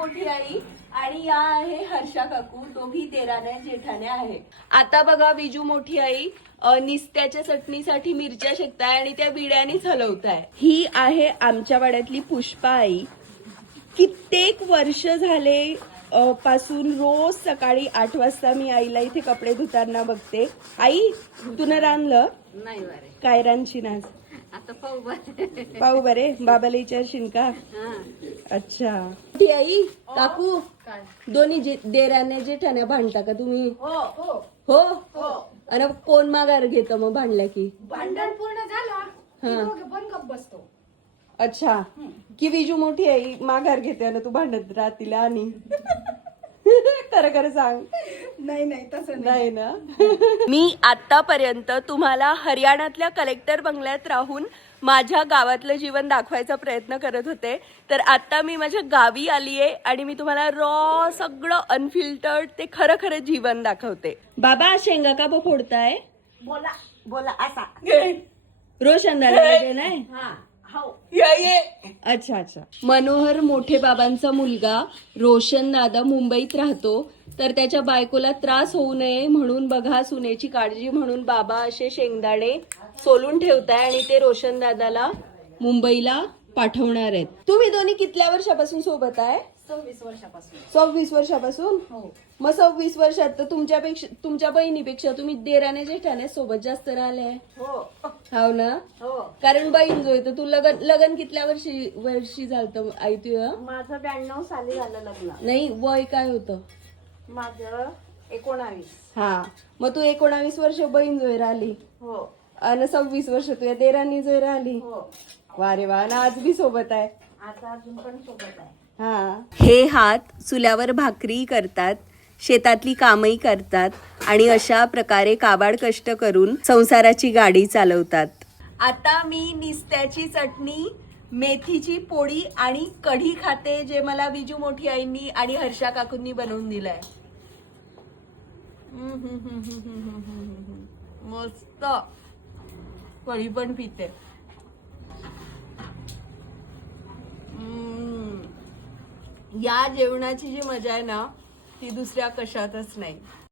मोठी आई आणि या आहे हर्षा काकू, दोघी देराण्या जेठाण्या आहे. आता बघा विजू मोठी आई निस्त्याच्या चटणीसाठी मिरच्या शेकताय आणि त्या बिड्यानीच हलवताय. ही आहे आमच्या वाड्यातली पुष्पा आई. कित्येक वर्ष झाले पासून रोज सकाळी 8 वाजता मी आईला इथे कपडे धुताना बघते. आई तुनं रांधलं नाही बरे काय रांधशील आज? आता पाहू बरे. पाहू बरे, बाबाला विचारशील का? हा. अच्छा. मोठी आई काकू काय? दोन्ही देराने जेठाण्या भांडता का तुम्ही? हो हो हो हो. अरे कोण माघार घेतं मग भांडल्या की? भांडण पूर्ण झालं की हा. दोघे पण गप्प बसतो. अच्छा की विजू मोठी आई माघार घेते ना तू भांडत राहतील आणि खरं खरं सांग. नाही नाही तसं नाही ना. मी आतापर्यंत तुम्हाला हरियाणातल्या कलेक्टर बंगल्यात राहून माझ्या गावातलं जीवन दाखवायचा प्रयत्न करत होते. तर आता मी माझ्या गावी आलीये आणि मी तुम्हाला रॉ सगळं अनफिल्टर्ड ते खरं खरं जीवन दाखवते. बाबा शेंगा का फोडताय? बोला बोला असा. रोशन दादा नाही. हा हो. अच्छा अच्छा. मनोहर मोठे बाबांचा मुलगा रोशन दादा मुंबईत राहतो. तर त्याच्या बायकोला त्रास होऊ नये म्हणून बघा सुनेची काळजी म्हणून बाबा असे शेंगदाणे सोलून ठेवताय आणि ते रोशन दादाला मुंबईला पाठवणार आहेत. तुम्ही दोन्ही कितल्या वर्षापासून सोबत आहे? 26 वर्षापासून. 26 वर्षापासून. हो. मग 26 वर्षात तर तुमच्या बहिणीपेक्षा तुम्ही देराने जेठाने सोबत जास्त राहिले. हो हो ना. हो. कारण बहीण जो आहे तर तू लगन कितल्या वर्षी झालतं आई तुझं? माझं 92 साली झालं लग्न. नाही वय काय होतं? माझं 19. हा मग तू 19 वर्ष बहीण जोय राहिली हो आणि 26 वर्ष तुझ्या देरानी जोय राहिली. हो. वा रे वा. आणि आज बी सोबत आहे. आता अजून पण सोबत आहे. हा. हे हात चुल्यावर भाकरी करतात, शेतातली कामही करतात आणि अशा प्रकारे काबाड कष्ट करून संसाराची गाडी चालवतात. आता मी निस्त्याची चटणी, मेथीची पोळी आणि कढी खाते, जे मला विजू मोठी आईंनी आणि हर्षा काकूंनी बनवून दिलंय. मस्त. कढी पण पिते. या जेवणाची जी मजा आहे ना ती दुसऱ्या कशातच नाही.